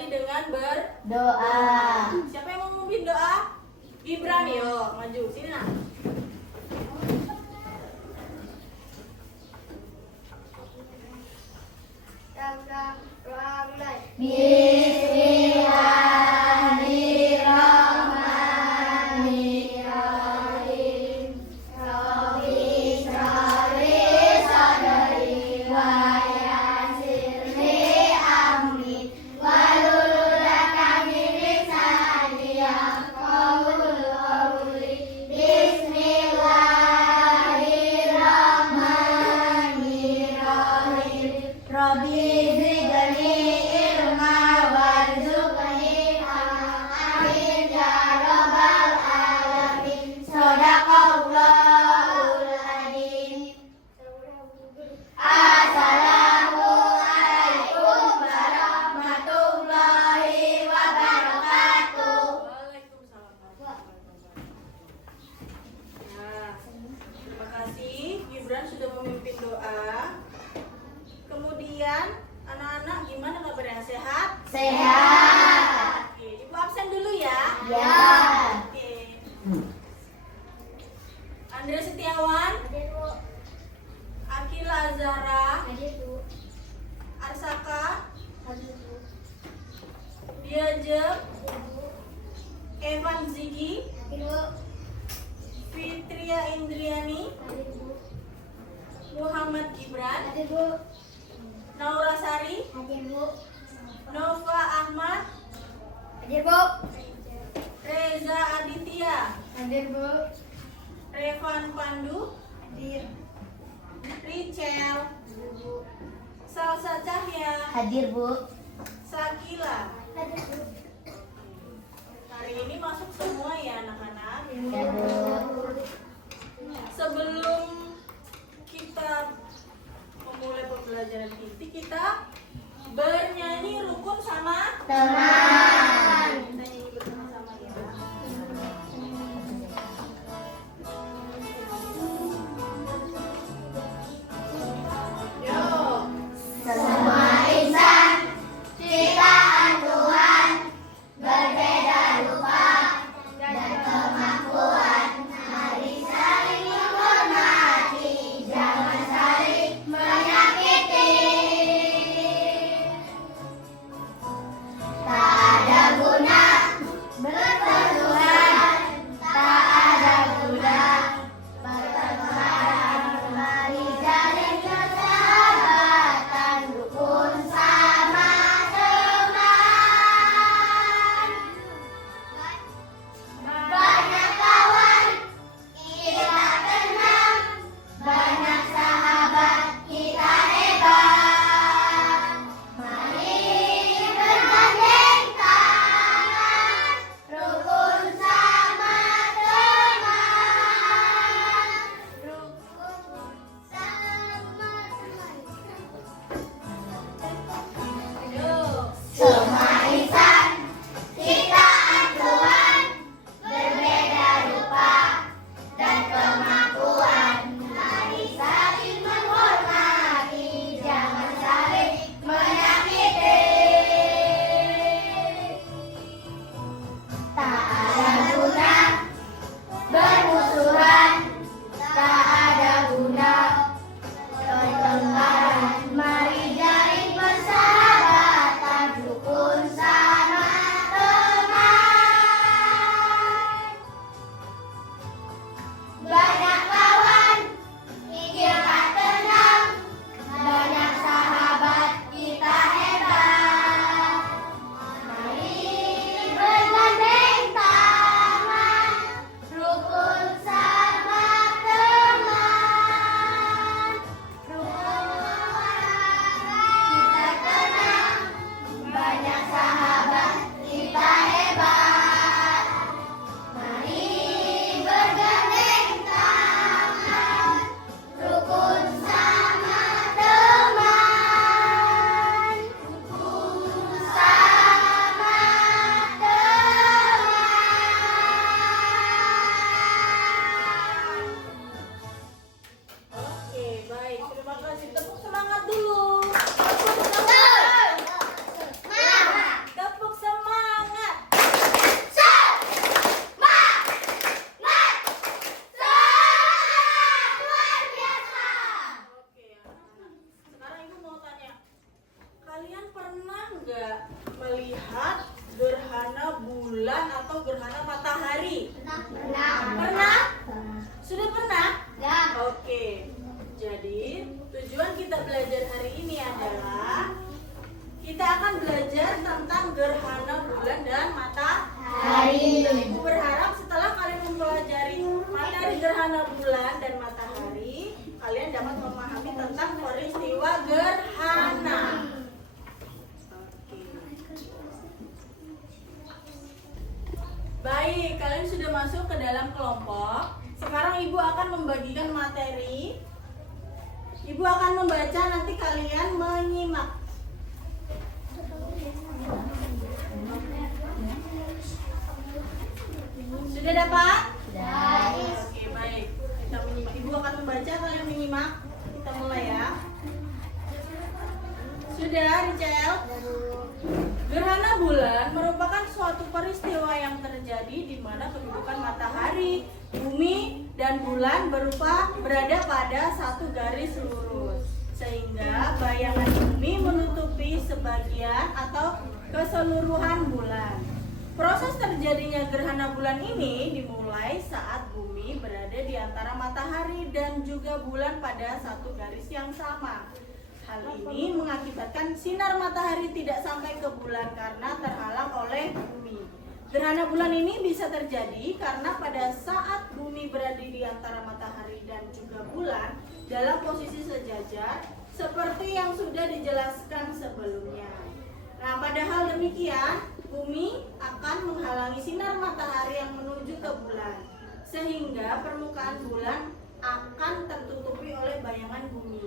diawali dengan Doa. Siapa yang mau memimpin doa? Gibran, yuk maju sini nak. Bismillahirrahmanirrahim. Rabbi shrahli sadri wa yassirli amri wahlul 'uqdatam min lisani yafqahu qawli. Bismillahirrahmanirrahim. Rabbi zidni ilma warzuqni amin ya rabbal alamin. Shadaqallahul adzim. Assalamualaikum warahmatullahi wabarakatuh. Waalaikumsalam warahmatullahi wabarakatuh. Nah, terima kasih Gibran sudah memimpin doa. Kemudian anak-anak gimana kabarnya, sehat? Sehat. Oke, Ibu absen dulu ya. Ya. Oke. Andre Setiawan, Akila Azara, Arsaka, Diajem, Evan Zigi, Fitria Indriani, Muhammad Gibran, Naura Sari, Nova Ahmad, Reza Aditya, Revan Pandu, Richel, Salsa Cahya, Hadir, Bu. Sakila. Hari ini masuk semua ya anak-anak. Ya, Bu. Sebelum kita memulai pembelajaran inti, kita bernyanyi rukun sama Teman. Kita nyanyi bersama-sama ya. Yo. Semua insan ciptaan Tuhan, berbeda rupa dan kemampuan. Mari saling menghormati, jangan saling menyakiti. Tak melihat gerhana bulan atau gerhana matahari? Pernah. Pernah? Sudah pernah? Ya. Oke. Jadi, tujuan kita belajar hari ini adalah kita akan belajar tentang gerhana bulan dan matahari. Dan Ibu berharap setelah kalian mempelajari materi gerhana bulan dan matahari, kalian dapat memahami tentang peristiwa gerhana. Baik, kalian sudah masuk ke dalam kelompok. Sekarang Ibu akan membagikan materi. Ibu akan membaca, nanti kalian menyimak. Sudah dapat? Sudah. Oke, baik. Kita menyimak. Ibu akan membaca, kalian menyimak. Kita mulai ya. Sudah, Rachel? Gerhana bulan merupakan suatu peristiwa yang terjadi di mana kedudukan matahari, bumi, dan bulan berada pada satu garis lurus. Sehingga bayangan bumi menutupi sebagian atau keseluruhan bulan. Proses terjadinya gerhana bulan ini dimulai saat bumi berada di antara matahari dan juga bulan pada satu garis yang sama. Hal ini mengakibatkan sinar matahari tidak sampai ke bulan karena terhalang oleh bumi. Gerhana bulan ini bisa terjadi karena pada saat bumi berada di antara matahari dan juga bulan dalam posisi sejajar seperti yang sudah dijelaskan sebelumnya. Nah, pada hal demikian, bumi akan menghalangi sinar matahari yang menuju ke bulan, sehingga permukaan bulan akan tertutupi oleh bayangan bumi.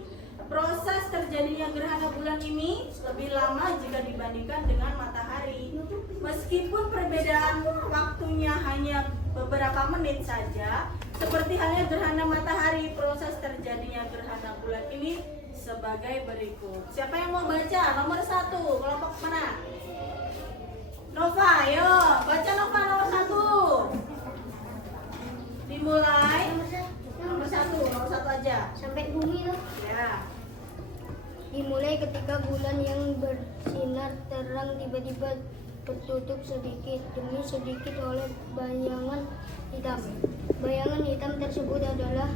Proses terjadinya gerhana bulan ini lebih lama jika dibandingkan dengan matahari. Meskipun perbedaan waktunya hanya beberapa menit saja, seperti halnya gerhana matahari, proses terjadinya gerhana bulan ini sebagai berikut. Siapa yang mau baca? Nomor 1, kelompok mana? Nova, ayo baca Nova nomor 1. Dimulai. Nomor satu aja. Sampai bumi loh. Ya. Dimulai ketika bulan yang bersinar terang tiba-tiba tertutup sedikit demi sedikit oleh bayangan hitam. Bayangan hitam tersebut adalah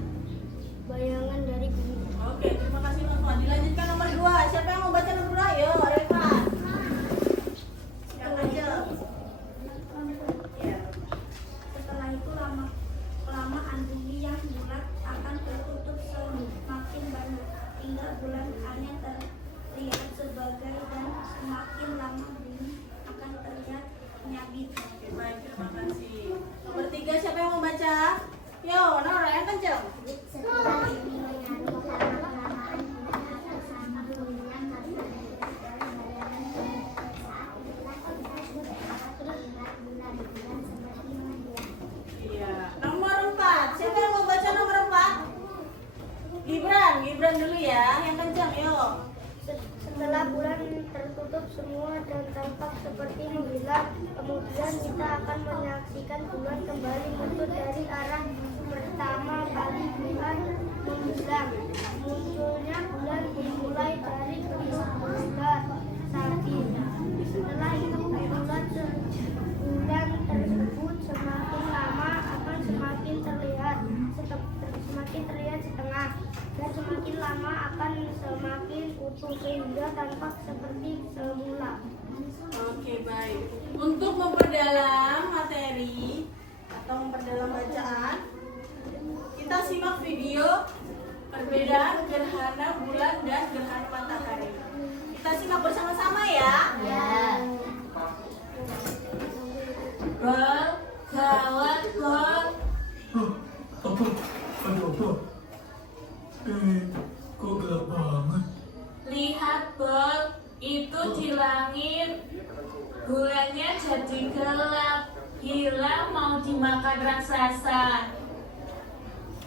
bayangan dari bumi. Oke, terima kasih Nova. Dilanjutkan nomor 2. Siapa yang mau baca nomor 2? Ayo, Revan. Yang aja. Ya. Setelah itu kelamaan bumi yang bulat akan tertutup semakin banyak hingga bulan hanya terlihat sebagai dan semakin lama bumi akan terlihat menyabit. Oke, baik, terima kasih. Nomor 3, siapa yang mau baca? Yo, Nora yang kenceng. Setelah ini mengaruhi kelamaan binatang bersama bumi yang harus terlihat saat itulah kita dapat melihat bulan-bulan seperti media. Iya. Nomor 4. Siapa yang mau baca nomor 4? Gibran dulu ya, yang kencang, yuk. Setelah bulan tertutup semua dan tampak seperti menghilang, kemudian kita akan menyaksikan bulan kembali muncul dari arah pertama kali bulan menghilang. Munculnya bulan dimulai dari kebun bulan sapi. Setelah itu bulan tersebut semakin lama akan semakin terlihat setengah dan semakin lama akan semakin utuh sehingga tampak seperti semula. Oke, baik. Untuk memperdalam materi atau memperdalam bacaan, kita simak video perbedaan gerhana bulan dan gerhana matahari. Kita simak bersama-sama ya. Ya. Gol, gawat, gol. Apa? Ada apa? Kok gelap banget? Lihat Bol, itu di langit bulannya jadi gelap, hilang mau dimakan raksasa.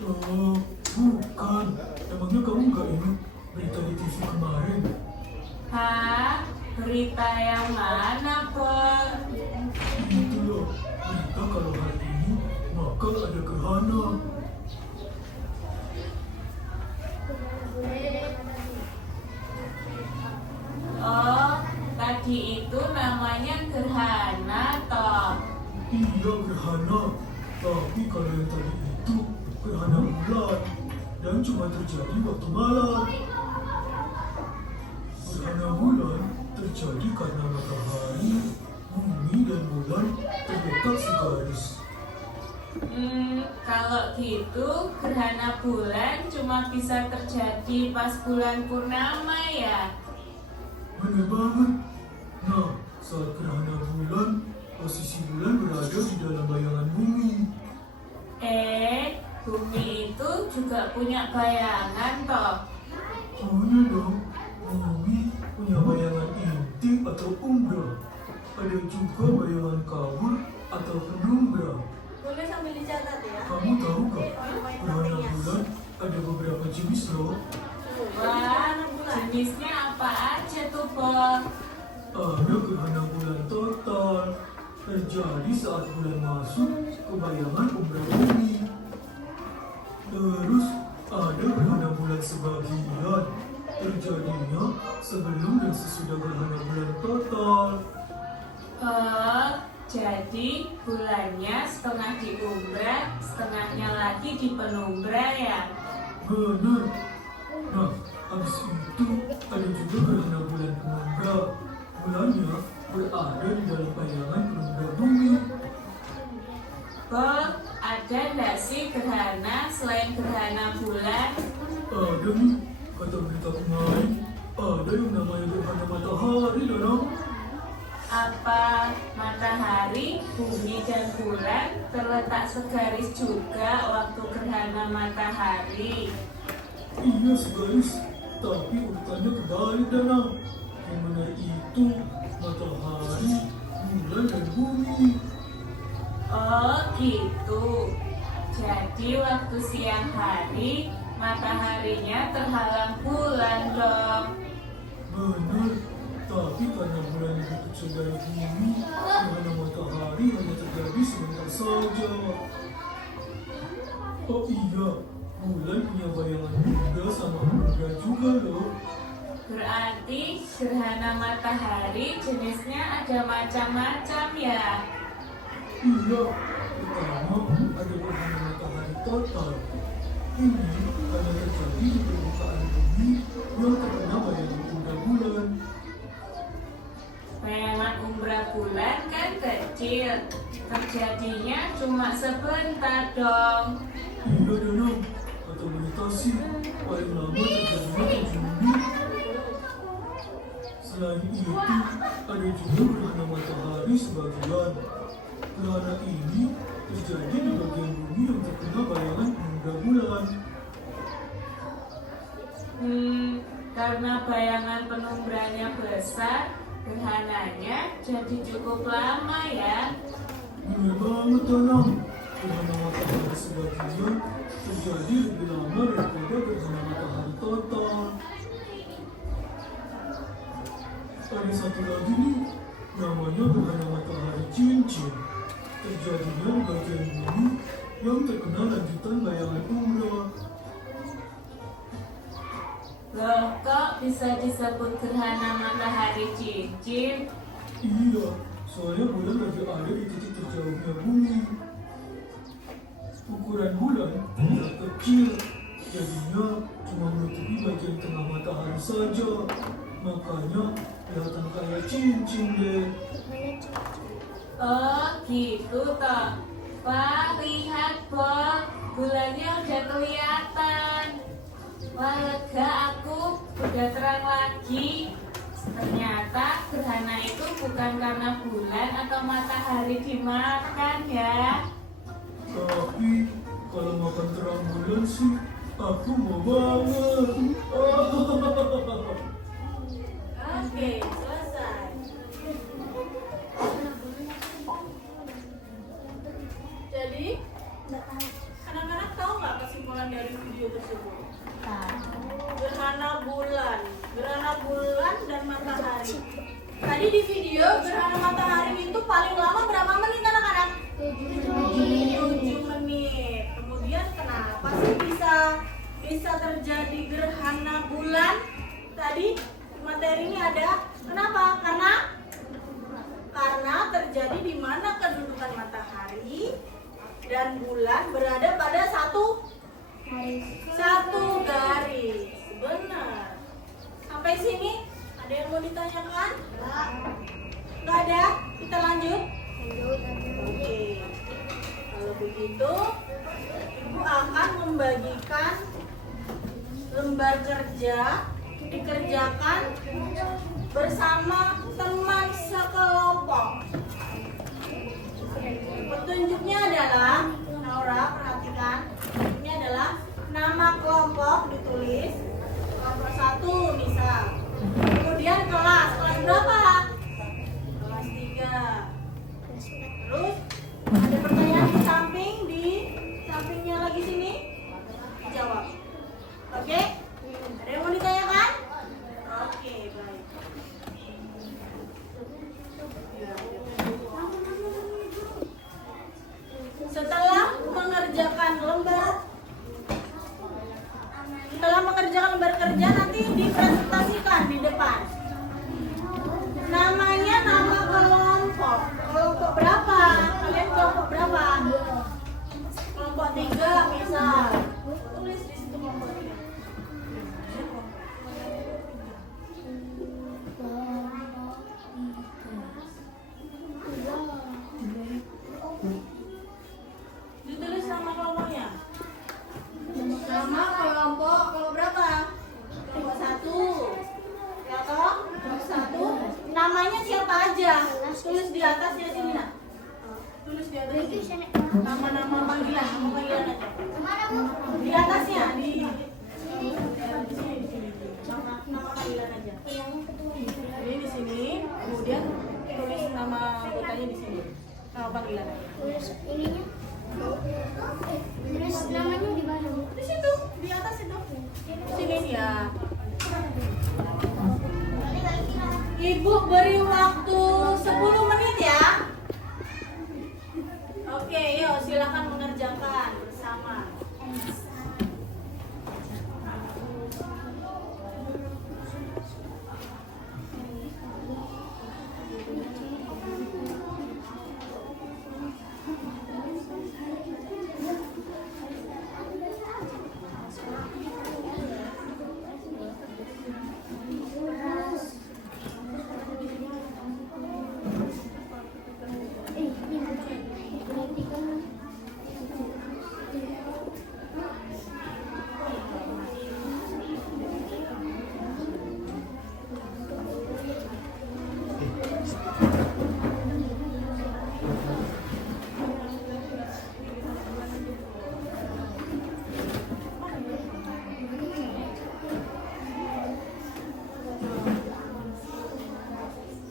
Oh, bukan. Emangnya kamu nggak ingat berita di TV kemarin? Hah? Berita yang mana Bol? Itu loh, berita kalau hari ini bakal ada gerhana. Oh, tadi itu namanya namanya gerhana toh. Iya gerhana, tapi kalau yang tadi itu gerhana bulan dan cuma terjadi waktu malam. Gerhana bulan terjadi karena matahari, bumi dan bulan terletak segaris. Kalau gitu gerhana bulan cuma bisa terjadi pas bulan purnama ya? Benar banget. Nah, saat gerhana bulan, posisi bulan berada di dalam bayangan bumi. Bumi itu juga punya bayangan toh. Punya dong, bumi punya bayangan inti atau umbra. Ada juga bayangan kabur atau penumbra. Boleh sambil dicatat ya. Kamu tahu gak, gerhana bulan ada beberapa jenis loh. Wah, jenisnya apa aja tuh, Bang? Ada gerhana bulan total, terjadi saat bulan masuk ke bayangan umbra bumi. Terus ada gerhana bulan sebagian, terjadinya sebelum dan sesudah gerhana bulan total. Jadi bulannya setengah di umbra, setengahnya lagi di penumbra ya? Benar. Nah, habis itu ada juga gerhana bulan penumbra. Bulannya berada di dalam bayangan penumbra bumi. Bang, ada nggak sih gerhana selain gerhana bulan? Ada nih, kata berita kemarin, ada yang namanya gerhana matahari, Danang. Apa matahari, bumi, dan bulan terletak segaris juga waktu gerhana matahari? Iya segaris, tapi urutannya kebalik, Danang. Yang benar itu matahari, bulan, dan bumi. Oh gitu. Jadi waktu siang hari mataharinya terhalang bulan dong. Benar, tapi karena bulan lebih kecil dari bumi, gerhana matahari hanya terjadi sebentar saja. Oh iya, bulan punya bayangan juga sama umbra juga loh. Berarti gerhana matahari jenisnya ada macam-macam ya? Iya, pertama ada gerhana matahari total. Ini hanya terjadi di permukaan bumi yang terkena bayangan umbra bulan. Bayangan umbra bulan kan kecil, terjadinya cuma sebentar dong. Iya Danang, kata berita sih paling lama terjadinya 7 menit. Selain itu, ada juga gerhana matahari sebagian. Gerhana ini terjadi di bagian bumi yang terkena bayangan penumbra bulan. Karena bayangan penumbranya besar, gerhananya jadi cukup lama ya. Benar banget Danang, gerhana matahari sebagian terjadi lebih lama daripada gerhana matahari total. Ada satu lagi nih, namanya gerhana matahari cincin. Terjadinya di bagian bumi yang terkena lanjutan bayangan umbra. Loh, kok bisa disebut gerhana matahari cincin? Iya, soalnya bulan lagi ada di titik terjauhnya bumi. Ukuran bulan sangat kecil, jadinya cuma menutupi bagian tengah matahari saja. Makanya kelihatan kayak cincin deh. Oh gitu toh. Wah lihat Bang, bulannya udah kelihatan. Wah lega aku, udah terang lagi. Ternyata gerhana itu bukan karena bulan atau matahari dimakan ya. Tapi kalau makan terang bulan sih, aku mau banget. Oke, selesai. Jadi, anak-anak tahu nggak kesimpulan dari video tersebut? Gerhana bulan dan matahari. Tadi di video gerhana matahari itu paling lama berapa menit anak-anak? 7 menit. Kemudian kenapa sih bisa terjadi gerhana bulan? Tadi materi ini ada. Kenapa? Karena terjadi di mana kedudukan matahari dan bulan berada pada satu garis. Benar. Sampai sini ada yang mau ditanyakan? Nggak ada? Kita lanjut? Oke. Kalau begitu, Ibu akan membagikan lembar kerja dikerjakan bersama teman sekelompok. Petunjuknya adalah, Naura perhatikan, petunjuknya adalah nama kelompok ditulis, kelompok 1 misal. Kemudian kelas berapa? Kelas 3. Terus ada pertanyaan di sampingnya lagi sini, jawab. Oke? Ada yang mau ditanyakan? Oke, baik. Setelah mengerjakan lembar kerja nanti dipresentasikan di depan. Namanya nama kelompok. Kelompok berapa? Kalian kelompok berapa? Kelompok 3 misal. Tulis di situ kelompok 3. Ditulis nama kelompoknya. Nama kelompok berapa? Kelompok 1. Ya toh? Kelompok 1. Namanya siapa aja? Tulis di atas ya sini nak. Tulis di atas sini. Nama-nama panggilan aja. Di atasnya di sini. Nama panggilan aja. Jadi di sini, kemudian tulis nama anggotanya di sini. Nama panggilan. Tulis ininya. Terus namanya di mana? Di situ, di atas itu. Sini ya. Ibu beri waktu 10 menit ya. Oke, yuk silakan mengerjakan bersama.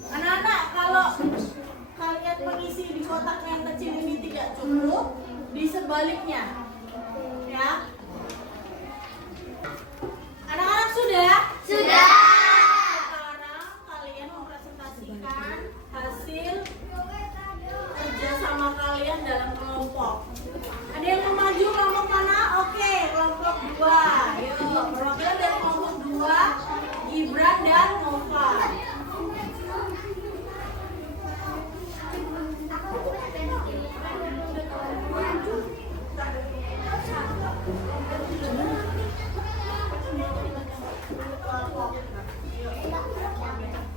Anak-anak, kalau kalian mengisi di kotak yang kecil ini tidak cukup, di sebaliknya, ya. Anak-anak sudah? Sudah. Sekarang kalian mempresentasikan hasil kerjasama kalian dalam kelompok. Ada yang mau maju kelompok mana? Oke, kelompok 2. Yuk, perwakilan dari kelompok 2, Gibran dan Nova.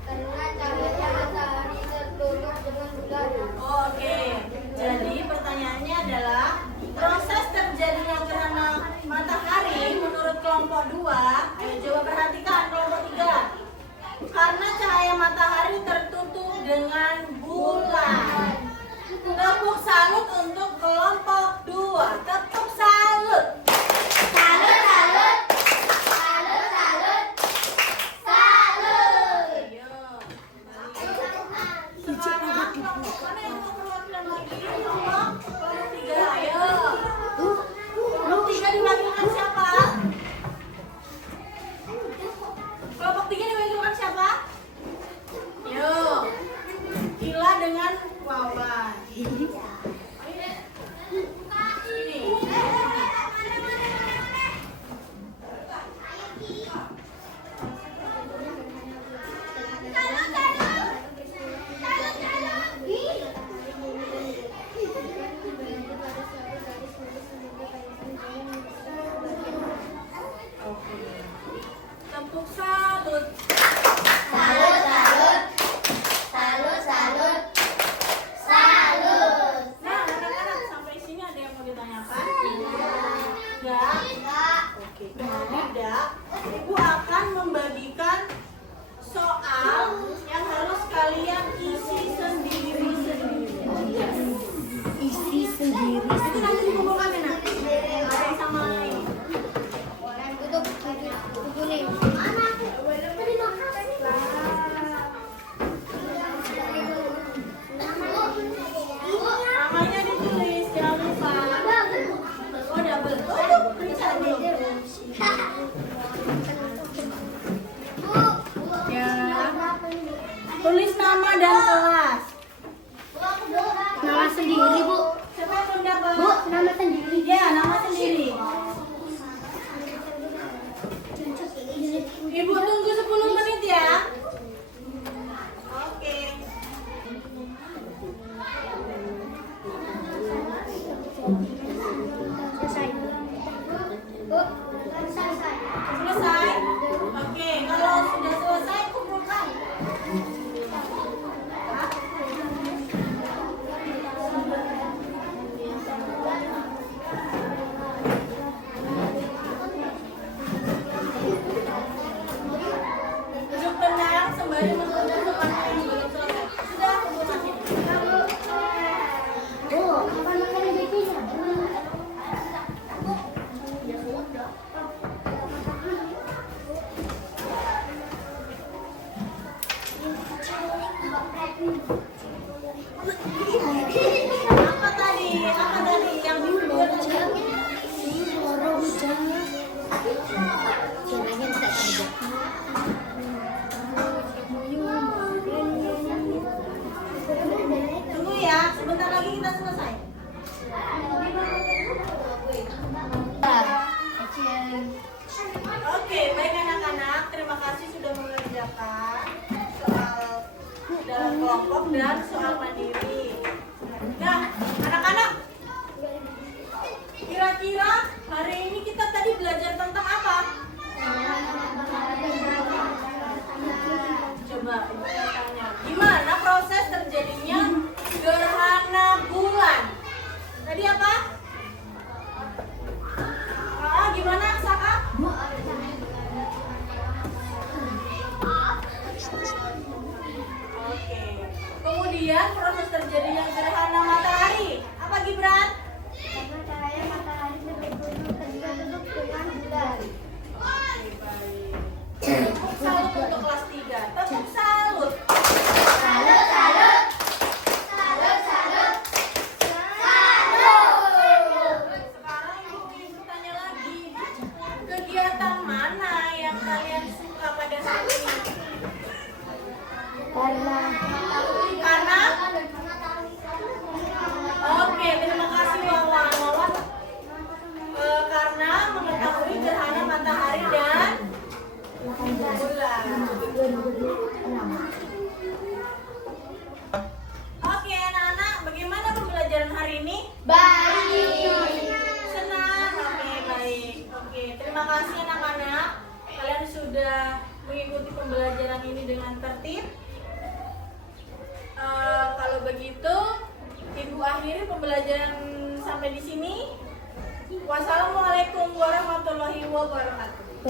Karena cahaya matahari tertutup dengan bulan. Oke, jadi pertanyaannya adalah proses terjadinya gerhana matahari menurut kelompok 2. Ayo coba perhatikan kelompok 3. Karena cahaya matahari tertutup dengan bulan. Tepuk salut untuk kelompok 2. Tepuk salut. Salut, salut. Salut, salut. Salut. Ayo. Sekarang kelompok mana yang mau perwakilan lagi? Kelompok 3. Ayo. Kelompok 3 diwakilkan siapa? Kelompok 3 diwakilkan siapa? Yuk. Ila dengan Wawan. Ini. sendiri, Bu. Siapa yang belum dapat? Bu, nama sendiri. Ya, nama sendiri. Ibu tunggu 10 menit ya. Oke. Selesai. Bu, selesai. Selesai? Oke, kalau sudah selesai kumpulkan. Duduk tenang sembari menunda teman yang belum selesai. Sudah kumpulkan. Bu, kapan makan babynya? Apa tadi? Apa tadi yang dibuat tadi? Tunggu ya, sebentar lagi kita selesai. Oke, baik anak-anak, terima kasih sudah mengerjakan soal dalam kelompok dan soal mandiri. Nah, anak-anak, kira-kira hari ini kita tadi belajar tentang apa? Coba ibu tanya, gimana proses terjadinya gerhana bulan? Tadi apa? Gimana Saka? Oke. Kemudian proses terjadinya gerhana matahari. Apa Gibran? Karena cahaya matahari bergulung ketika duduk dengan bulan. Oke, baik. Tepuk salut untuk kelas 3. Tepuk salut. Salut, salut. Salut, salut. Salut. Sekarang ibu tanya lagi. Kegiatan mana yang kalian suka pada saat ini? Karena? Oke, terima kasih Wawan. Wawan karena mengetahui gerhana matahari dan bulan. Oke, anak-anak, bagaimana pembelajaran hari ini? Baik. Senang. Oke, baik. Oke, terima kasih anak-anak. Kalian sudah mengikuti pembelajaran ini dengan tertib. Kalau begitu, Ibu akhiri pembelajaran sampai di sini. Wassalamualaikum warahmatullahi wabarakatuh.